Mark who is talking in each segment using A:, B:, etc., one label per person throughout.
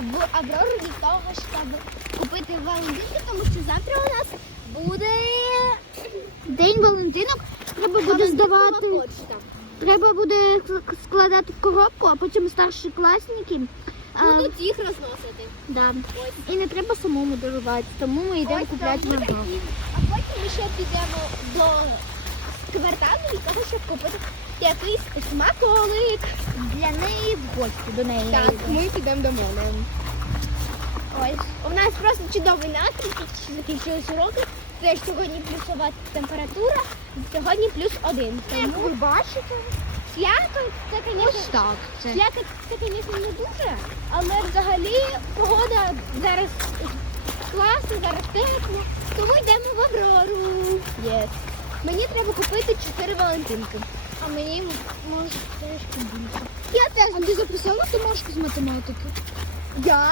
A: в Аврору для того, щоб купити Валентинки, тому що завтра у нас буде
B: День Валентинок треба буде здавати. Треба буде складати в коробку, а потім старші класники.
A: Будуть їх розносити.
B: да.
A: Ось.
B: І не треба самому дарувати, тому ми йдемо купляти
A: буде А потім ми ще підемо до кварталу для того, щоб купити якийсь смаколик.
B: Для неї в гості до неї.
A: Так, ми підемо до мене. Ось. У нас просто чудовий настрій, що закінчились уроки. Це сьогодні плюсова температура, сьогодні плюс один.
B: Як ви бачите,
A: свято це,
B: ось
A: звісно,
B: так. Це.
A: свято це, звісно, не дуже, але взагалі погода зараз класна, зараз тепло. Тому йдемо в Аврору. Yes. Мені треба купити 4 валентинки.
B: А мені може трішки більше.
A: Я теж
B: А ти записала домашку з математики?
A: Я?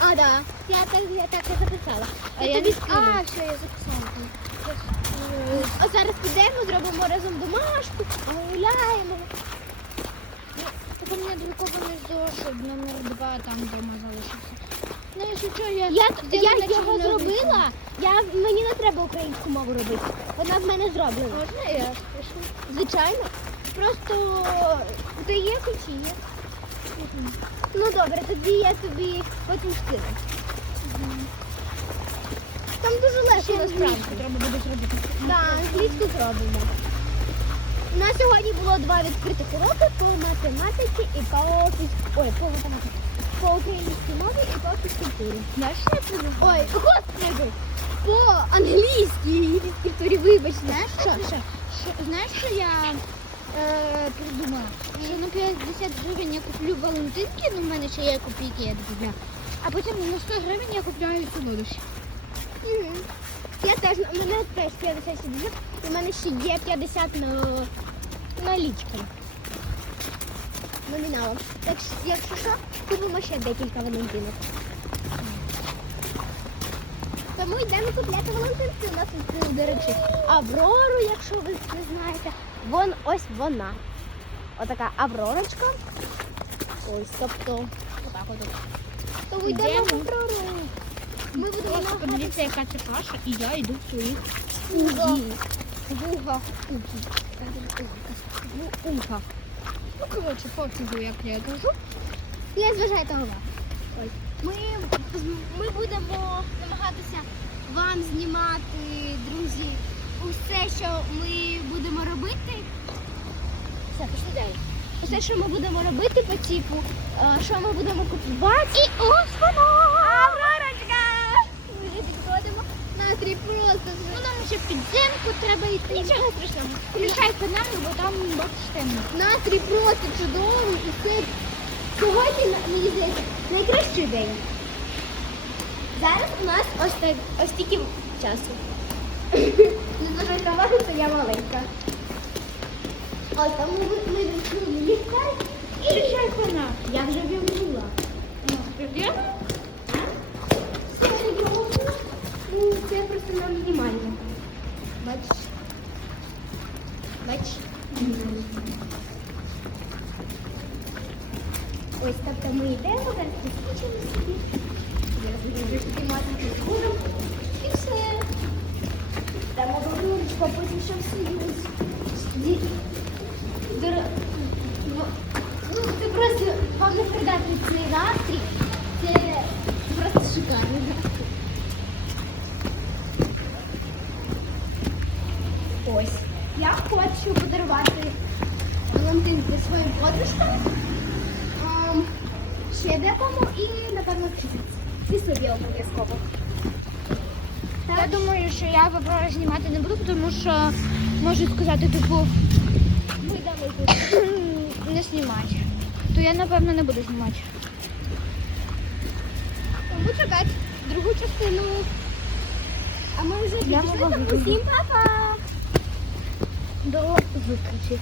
A: А, да. Я так, я так і записала. Я тобі скину.
B: А, все, я записала.
A: А зараз підемо, зробимо разом домашку, гуляємо.
B: Так у мене друкований зошит номер два там вдома залишився. Якщо що, я,
A: Я, я його зробила, я, мені не треба українську мову робити. Вона в мене зроблена.
B: Можна я спишу?
A: Звичайно. Просто ти є ключі є. Ну добре, тоді я тобі потім скину. Там дуже легко насправді.
B: треба буде зробити.
A: Так, англійську зробимо. У нас сьогодні було два відкритих уроки по математиці і по фіз- Ой, по математиці. По українській мові і по фізкультурі.
B: Знаєш, що я придумала?
A: Ой, господи! По англійській фізкультурі, вибач,
B: Знаєш що? Що? Що- Знаєш, що я е, придумала? Що на 50 гривень я куплю Валентинки, ну в мене ще є копійки, я купляю. А потім на 100 гривень я купляю солодощі.
A: Мгм. Я теж, у мене теж 50 сидів, у мене ще є 50 на, налічки. Номіналом. Так що, якщо що, купимо ще декілька валентинок. Тому йдемо купляти валентинки. У нас відкрили, до речі, Аврору, якщо ви не знаєте. Вон ось вона. Отака Авророчка. Ось, тобто, отак от. Тому йдемо в Аврору. Ми будемо намагатися
B: подивіться, яка це каша, і я йду в своїх
A: Уга.
B: вуга. Уга. Ну, коротше, пофігу, як я кажу.
A: Не зважайте увагу. Ми, ми будемо намагатися вам знімати, друзі, усе, що ми будемо робити. Все, пішли далі. Усе, що ми будемо робити по типу, е, що ми будемо купувати. І ось вона! Авророчка! Ми вже підходимо. Настрій просто.
B: Ну, нам ще в підземку треба йти.
A: Нічого страшного.
B: Включай канал, бо там темно.
A: Настрій просто чудовий і це сьогодні, мені здається, найкращий день. Зараз у нас ось, так, ось тільки часу. Незважаючи на увагу, що я маленька. Ось там ми, відкрили ліхтар і
B: Включай канал.
A: я вже вімкнула.
B: Справді?
A: Все, я вімкнула. Ну, це просто на мінімально. Бачиш? Бачиш? Ось тобто ми йдемо, підключимо собі. Я буду піднімати фігуру. І все. Вогнурочку, а потім ще все є. Ну, це просто вам не передати цей настрій. Це просто шикарно. Ось. Я хочу подарувати Валентинки своїм подружкам. Ще декому і, напевно. І собі обов'язково.
B: Я думаю, що я в Аврорі знімати не буду, тому що можу сказати, типу,
A: Ми йдемо тут.
B: не знімати. То я, напевно, не буду знімати.
A: Тому чекати другу частину. А ми вже підійшли, тому всім па-па!
B: До зустрічі.